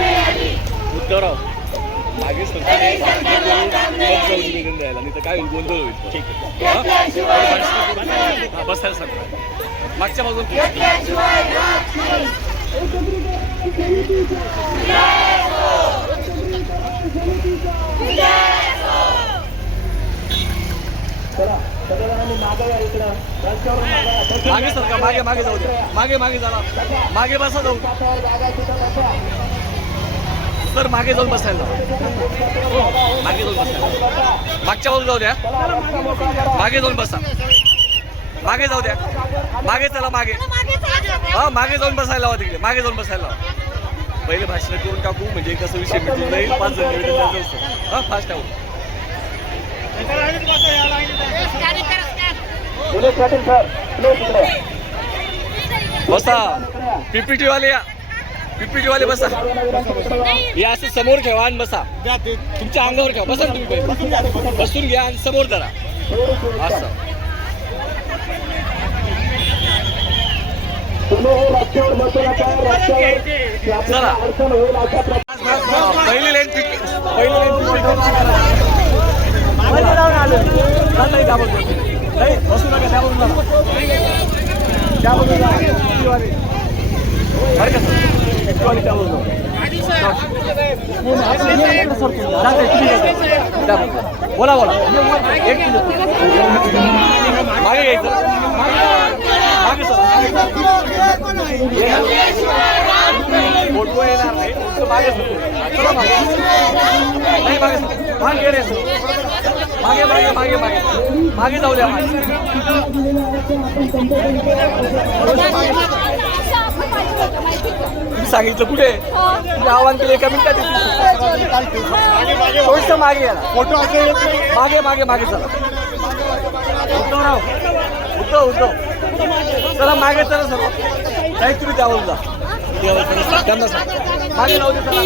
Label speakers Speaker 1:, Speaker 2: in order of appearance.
Speaker 1: उत्तरराव मागे सरकारने द्यायला. नाही तर काय गोंधळ होईल. ठीक आहे. हा? बसायला सांगतो मागच्या बाजून मागे सरका मागे मागे जाऊ द्या. मागे मागे जाला मागे बसा जाऊ. सर मागे जाऊन बसायला. मागे जाऊन बसायला मागच्या बाजूला जाऊ द्या. मागे जाऊन बसा. मागे जाऊ द्या. मागे चला मागे. हा मागे जाऊन बसायला लावा तिकडे. मागे जाऊन बसायला पहिले भाषण करून टाकू म्हणजे कसं विषय मिटून जाईल. पाच जण हा फास्ट आहोत
Speaker 2: पोलीस पाटील सर प्लीज तिकडे
Speaker 1: बसा. पीपीटी वाले या. पीपीटी वाले बसा. हे असं समोर ठेवा आणि बसा. तुमच्या अंगावर ठेवा. बसा ना तुम्ही पहिले. बसून घ्या आणि समोर धरा. असं. चला.
Speaker 2: अडचण होईल अशा प्रकारे.
Speaker 1: पहिली लाईन पिक पहिली जाऊन आलो. नाही दाबत नाही बसू नका त्या बाजूला त्या बाजूला पिपीवाले. बरं का सर पिपीवाले त्या बाजूला जाते, तुम्ही जाते. त्या बाजूला. बोला बोला. एक मागे घ्यायचं मागे सर. फोटो येणार नाही. मागे मागे. मागे मागे मागे मागे मागे. मागे जाऊ द्या तुम्ही सांगितलं कुठे? आव्हान केलं एका मिनिटात येते. मागे या. फोटो मागे मागे मागे चला. उद्धवराव उद्धव उद्धव. चला मागे चला सर नाही तुम्ही त्यावर जा. त्यांना सांग. मागे जाऊ दे चला.